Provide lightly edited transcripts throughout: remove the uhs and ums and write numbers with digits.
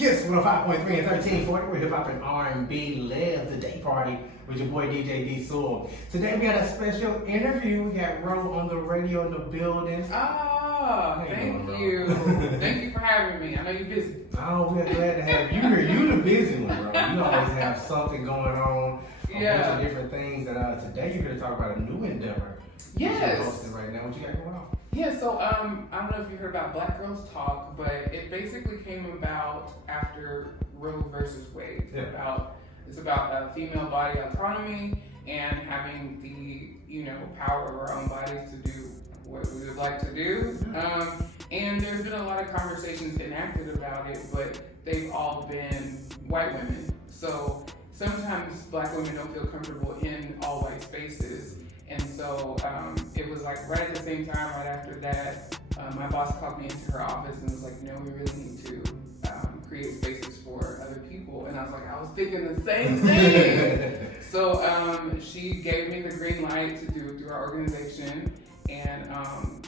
Kiss 105.3 and 1340. We're hip hop and R&B live the day party with your boy DJ D Soul. Today we got a special interview. We got Ro on the radio in the building. Oh, thank you. Thank you for having me. I know you're busy. Oh, we're glad to have you here. You the busy one, bro. You always have something going on. A bunch of different things. That today you're going to talk about a new endeavor. Yes. You're hosting right now. What you got going on? Yeah, so I don't know if you heard about Black Girls Talk, but it basically came about after Roe versus Wade. Yeah. It's about female body autonomy and having the power of our own bodies to do what we would like to do. And there's been a lot of conversations enacted about it, but they've all been white women. So sometimes Black women don't feel comfortable in all white spaces. And so it was like right at the same time, right after that, my boss called me into her office and was like, we really need to create spaces for other people. And I was like, I was thinking the same thing. So she gave me the green light to do it through our organization. And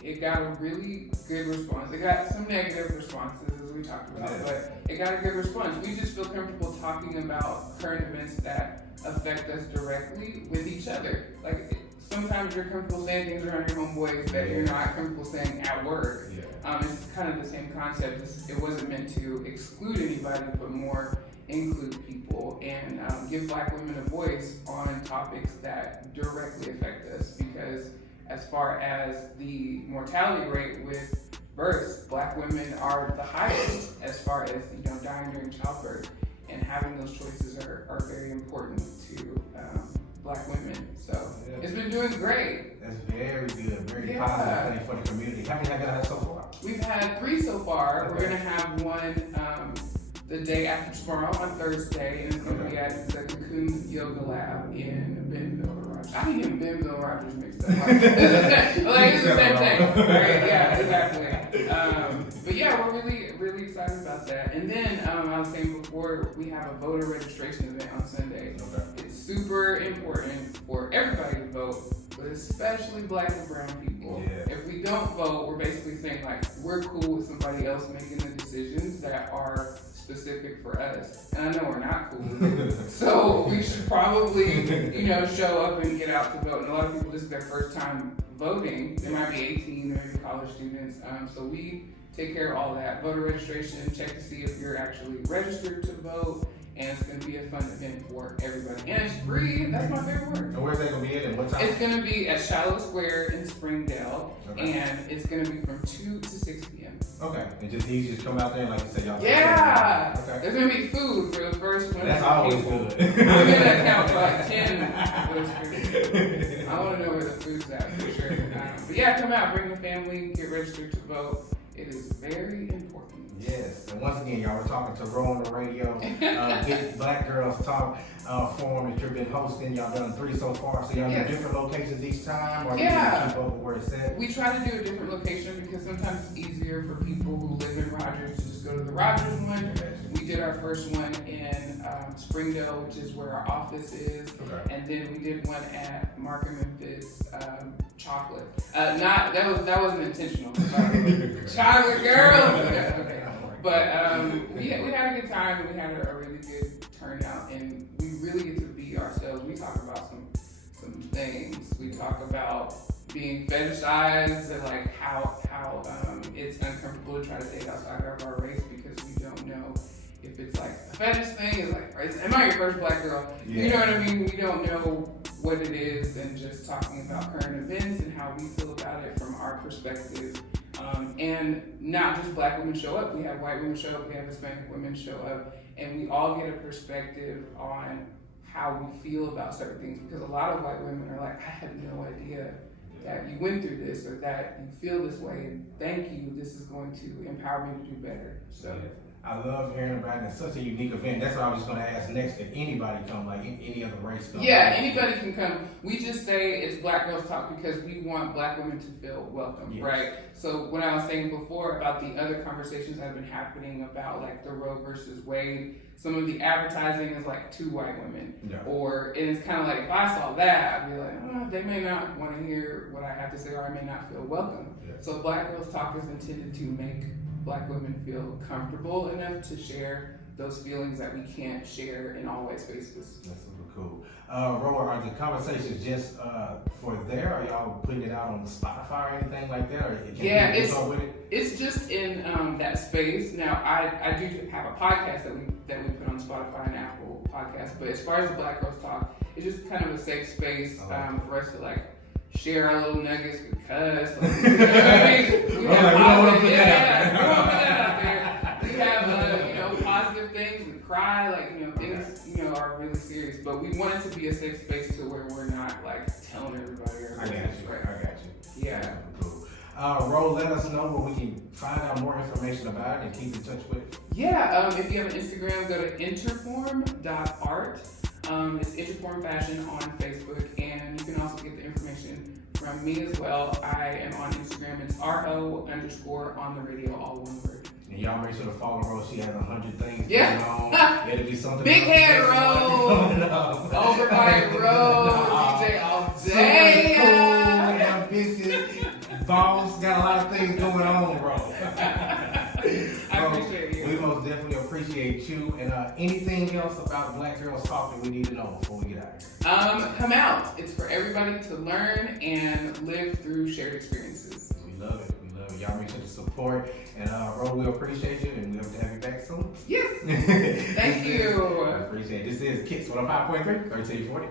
it got a really good response. It got some negative responses, as we talked about, but it got a good response. We just feel comfortable talking about current events that affect us directly with each other. Like, sometimes you're comfortable saying things around your homeboys that you're not comfortable saying at work. It's kind of the same concept. It wasn't meant to exclude anybody, but more include people and give Black women a voice on topics that directly affect us. Because as far as the mortality rate with births, Black women are the highest as far as dying during childbirth, and having those choices are very important to Black women. So it's been doing great. That's very good, very positive thing for the community. How many have y'all had so far? We've had 3 so far. Okay. We're gonna have one the day after tomorrow on Thursday, and it's gonna be at the Cocoon Yoga Lab in Bentonville, Rogers. I think even Bentonville, Rogers mixed up. It's the same thing, right? Yeah, exactly. But yeah, we're really excited about that. And then I was saying before, we have a voter registration event on Sunday. Okay. It's super important for everybody to vote, but especially Black and brown people. Yeah. If we don't vote, we're basically saying like we're cool with somebody else making the decisions that are specific for us. And I know we're not cool with it. So we should probably, show up and get out to vote. And a lot of people, this is their first time voting. They might be 18, maybe college students. So we take care of all that. Voter registration, check to see if you're actually registered to vote. And it's going to be a fun event for everybody. And it's free. That's my favorite word. And where's that going to be at and what time? It's going to be at Shiloh Square in Springdale. Okay. And it's going to be from 2 to 6 p.m. Okay. And just easy to come out there and like you say, y'all. Yeah. Okay. There's going to be food for the first one. That's always good. I'm going to count for like 10. I want to know where the food's at for sure. But yeah, come out, bring your family, get registered to vote. It is very important. Yes, and once again, y'all, we're talking to Ro on the radio, Big Black Girls Talk forum that you've been hosting. Y'all done 3 so far, so y'all do different locations each time, or you keep up with where it's at? We try to do a different location because sometimes it's easier for people who live in Rogers to just go to the Rogers one. We did our first one in Springdale, which is where our office is, and then we did one at Mark and Memphis Chocolate. That wasn't intentional. Chocolate Girls. Okay. But we had a good time, and we had a really good turnout, and we really get to be ourselves. We talk about some things. We talk about being fetishized and like how it's uncomfortable to try to date outside of our race because we don't know if it's like a fetish thing. It's like, am I your first Black girl? Yeah. You know what I mean? We don't know what it is, and just talking about current events and how we feel about it from our perspective. And not just Black women show up, we have white women show up, we have Hispanic women show up, and we all get a perspective on how we feel about certain things, because a lot of white women are like, I had no idea that you went through this or that you feel this way, and thank you, this is going to empower me to do better. So. I love hearing about it. It's such a unique event. That's what I was just going to ask next. If anybody come, like any other race come. Yeah, anybody can come. We just say it's Black Girls Talk because we want Black women to feel welcome, right? So when I was saying before about the other conversations that have been happening about like the Roe versus Wade, some of the advertising is like 2 white women. And it's kind of like, if I saw that, I'd be like, they may not want to hear what I have to say, or I may not feel welcome. So Black Girls Talk is intended to make Black women feel comfortable enough to share those feelings that we can't share in all white spaces. That's super cool. Roa, are the conversations just for there? Are y'all putting it out on Spotify or anything like that? Or yeah, it's just in that space. Now, I do have a podcast that we put on Spotify and Apple Podcasts, but as far as the Black Girls Talk, it's just kind of a safe space for us to like share our little nuggets because we have positive, we have positive things. We cry, things are really serious. But we want it to be a safe space to where we're not like telling everybody. I got you. Yeah. Cool. Ro, let us know where we can find out more information about it and keep in touch with it. Yeah, if you have an Instagram, go to interform.art. It's Interform Fashion on Facebook, and you can also get the information from me as well. I am on Instagram. It's RO_on the radio, all one word. And y'all make sure to follow Ro. She has 100 things going on. It'll be something. Big head Ro. Overbite Ro. DJ all day. Super cool, ambitious, boss. Got a lot of things going on, Ro. I appreciate you. We most definitely appreciate you. And anything else about Black Girls Talk that we need to know before we get out of here? Come out. It's for everybody to learn and live through shared experiences. We love it. Y'all make sure to support. And Ro, we appreciate you, and we hope to have you back soon. Yes. Thank you. I appreciate it. This is Kicks 105.3, 1340.